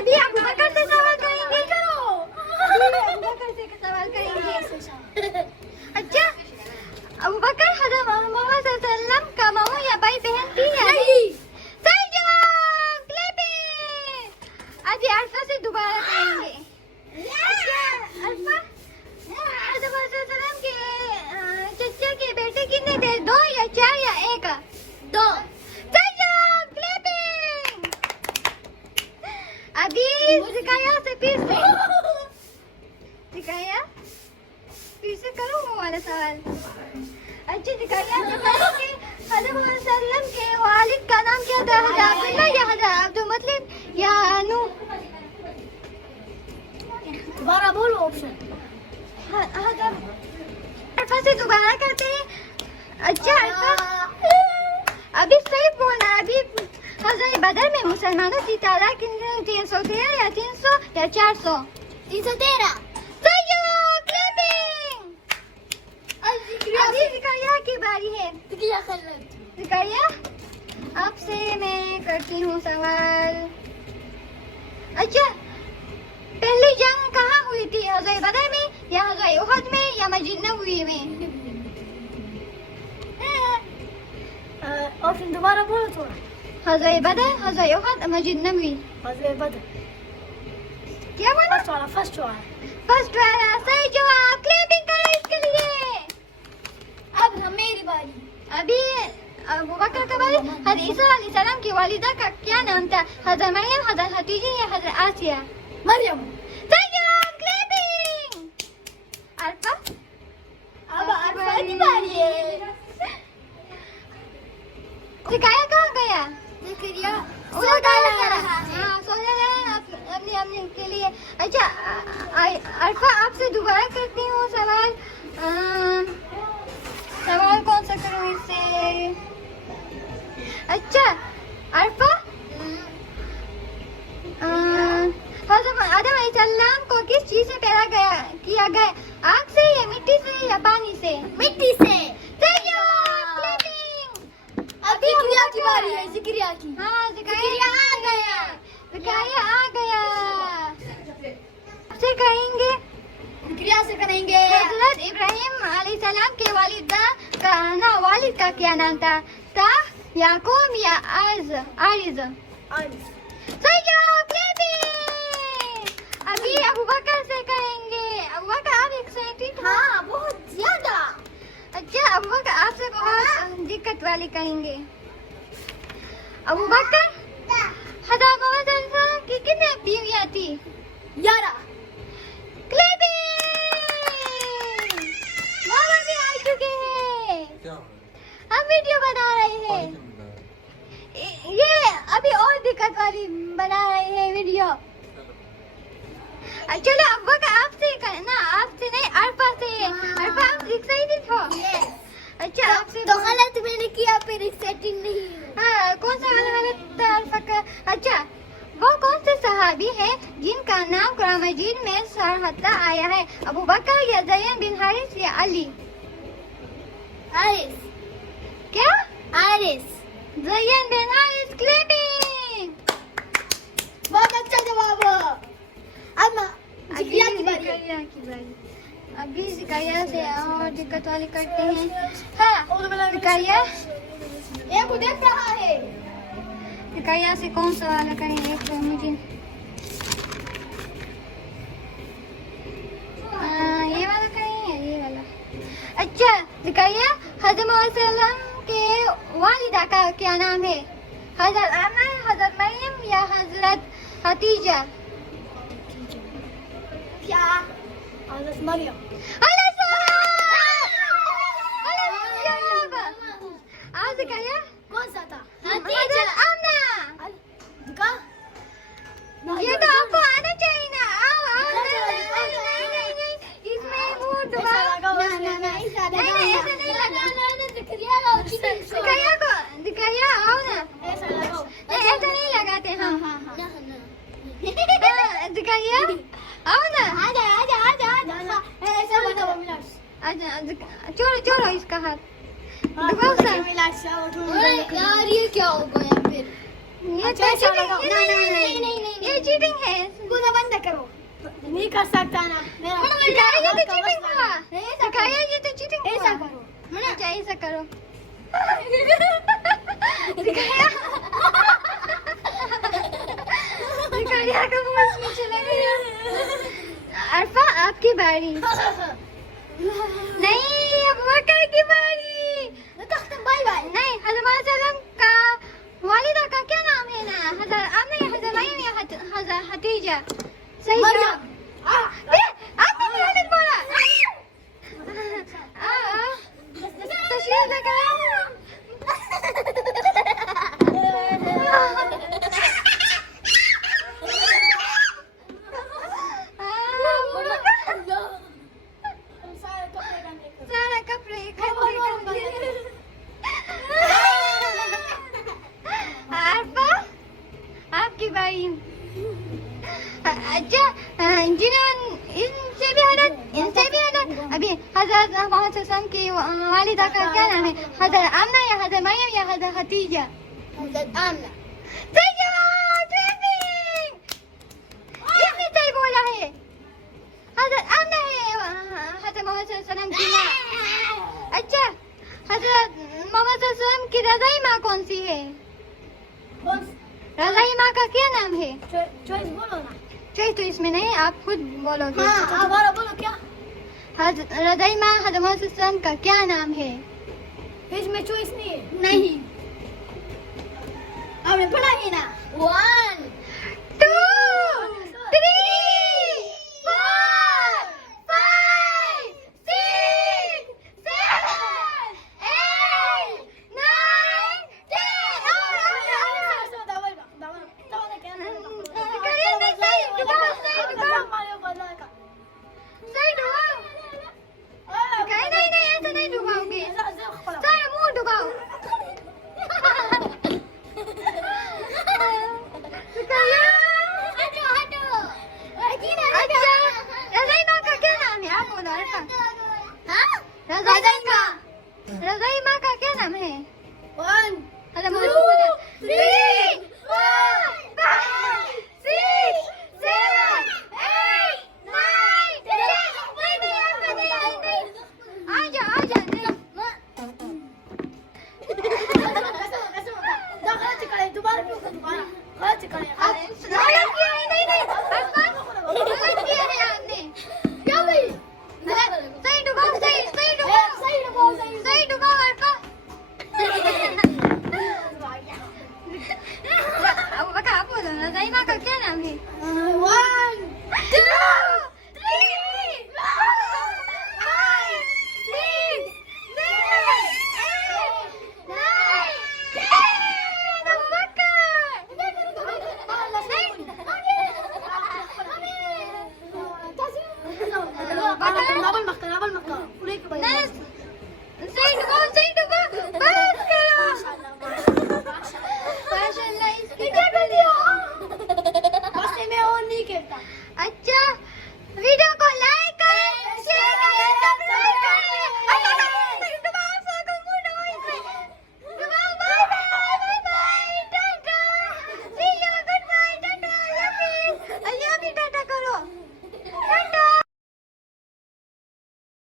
अभी अबू बकर से सवाल करेंगे। करो अभी अबू बकर से सवाल करेंगे। अच्छा अबू बकर हज़रत मोहम्मद सल्लल्लाहु अलैहि वसल्लम का मामू या भाई बहन थी या नहीं? सही जवाब, क्लैपिंग। अभी अल्फा से दोबारा करेंगे। अच्छा अल्फा हज़रत मोहम्मद सल्लल्लाहु अलैहि वसल्लम के चचा के बेटे कितने थे? 2 या 4 या 1? 2। सही जवाब, क्लैपिंग। अभी ज़िकाया से फिर से ज़िकाया फिर से करो वो वाला सवाल। अच्छा ज़िकाया से करो कि हज़रत मोहम्मद सल्लल्लाहु अलैहि वसल्लम के वालिद का नाम क्या था? हज़रत अब्दुल्लाह या हज़रत अब्दुल मुत्तलिब या नूह? दोबारा बोलो ऑप्शन। अल्फा से दोबारा करते हैं। अच्छा अल्फा अभी सही बोलना। अभी हज़रत बदर में मुसलमानों की तादाद कितनी? 313 या 300 या 400? 313। सही जवाब, क्लैपिंग। अभी ज़िकाया की बारी है। ज़िकाया आपसे मैं करती हूँ सवाल। अच्छा पहली जंग कहाँ हुई थी? हज़रत बदर में या हज़रत उहद में या मस्जिद नबवी में? ऑप्शन दोबारा बोलो थोड़ा। हज़रत बदर, हज़रत उहद, मस्जिद नबवी। हज़रत बदर। क्या बोला? फर्स्ट वाला। फर्स्ट वाला सही जवाब, क्लैपिंग करो इसके लिए। अब मेरी बारी। अभी अबू बकर का बारी। हज़रत ईसा अलैहिस्सलाम की वालिदा का क्या नाम था? हज़रत मरियम, हज़रत हतीजा या हज़रत आसिया? मरियम। सही जवाब, क्लैपिंग। अल्फा अब अल्फा की बारी है। ज़िकाया कहाँ गया? ज़िक्रिया उधर डाला है। हाँ सोने रहे अपने अपने के लिए। अच्छा अल्फा आपसे दोबारा करती हूँ सवाल। सवाल कौन सा करूँ इससे? अच्छा अल्फा हज़रत आदम अलैहिस्सलाम को किस चीज़ से पैदा किया गया? आग से या मिट्टी से या पानी से? मिट्टी से। सही जवाब, क्लैपिंग। अभी ज़िक्रिया की बारी है। ज़िक्रिया की। हाँ ज़िकाया आ गया। ज़िकाया आ गया। आपसे कहेंगे। ज़िक्रिया से करेंगे। हज़रत इब्राहिम अलैहिस्सलाम के वालिद का क्या नाम था? याकूब या आरिज़? सही जवाब, क्लैपिंग। अभी अबू बकर से करेंगे। अबू बकर आप एक्साइटेड हो? हाँ बहुत ज्यादा। अच्छा अबू बकर आपसे बहुत दिक्कत वाली कहेंगे। अबू बकर हज़रत मोहम्मद सल्लल्लाहु अलैहि वसल्लम की कितनी बीवियाँ थी? 11। क्लैपिंग। मामा भी आ चुके हैं। हम वीडियो बना रहे हैं। ये अभी और दिक्कत वाली बना रहे हैं वीडियो। चलो अब बकर आपसे करना। आपसे नहीं अल्फा से। अल्फा आप एक्साइटेड हो? अच्छा आपसे तो गलत मैंने किया फिर एक्साइटेड नहीं। हाँ कौन सा वाला गलत था अल्फा का? अच्छा वो कौन से सहाबी है जिनका नाम कुरान मजीद में सरहता आया है? अबू बकर या ज़ैद बिन हारिस या अली? आरिस। क्या? आरिस। ज़ैद बिन हारिस, क्लैपिंग। बहुत अच्छा जवाब है। अब ज़िक्रिया की बारी। अभी ज़िकाया से और दिक्कत वाली करते हैं। हाँ ज़िकाया ये को देख रहा है। ज़िकाया से कौन सा वाला करेंगे? तो मुझे ये वाला करेंगे या ये वाला? अच्छा ज़िकाया हज़रत मोहम्मद सल्लल्लाहु अलैहि वसल्लम के वालिदा का क्या नाम है? हज़रत आमना, हज़रत मरियम या हज़रत हतीजा? क्या? हज़रत मरियम। आज ज़िकाया कौन सा था? हज़रत आमना। दिखा। ये तो आपको आना चाहिए ना। आओ नहीं इसमें वो दोबारा नहीं ऐसा नहीं लगाना। ज़िकाया आओ ना। ऐसा लगाओ। नहीं ऐसा नहीं लगाते हम। ज़िकाया आओ ना। आजा। ऐसा लगाओ मिलास। छोड़ो इसका हाथ। दबाओ सर। यार ये क्या हो गया फिर? ये अच्छा, ऐसा लगाओ। नहीं नहीं। ये चीटिंग है। बोला बंद करो। नहीं कर सकता ना। सिखाया ये तो चीटिंग हुआ। सिखाया ये तो चीटिंग हुआ। ऐसा करो। अच्छा ऐसा करो। सिखाया सिखाया का बस नीचे लग गया। अरफा आपकी बारी। नहीं अब बकर की बारी। Bye bye. नहीं हजरत सल्लम का वालिदा का क्या नाम है ना? हजरत आमना या हजरत मरियम या हजरत हतीजा? सही जवाब। आपने वालिद बोला। तशरीफ लगाओ। सारा कपड़े अरफा आपकी बारी। अच्छा इनसे भी हजरत अभी हजरत मोहम्मद सल्लम की वालिदा का क्या नाम है? हजरत आमना या हजरत मरियम या हजरत हतीजा? आमना। सही जवाब। इसने सही बोला है। हजरत आमना है हजरत मोहम्मद सल्लम की माँ। अच्छा हजरत मोहम्मद सल्लम की रज़ाई माँ कौन सी है? रज़ाई माँ का क्या नाम है? चॉइस बोलो ना। चॉइस तो इसमें नहीं, आप खुद बोलोगे। हाँ बोलो बोलो क्या? रज़ाई माँ हजरत मोहम्मद सल्लम का क्या नाम है? इसमें चॉइस नहीं है। नहीं। आपने पढ़ा ही ना। 1 2 3 4 5 6 7 8 9 रज़ाई माँ का क्या नाम है? 1 3 4 5 6 7 8 9 आजा रज़ाई माँ का क्या नाम है?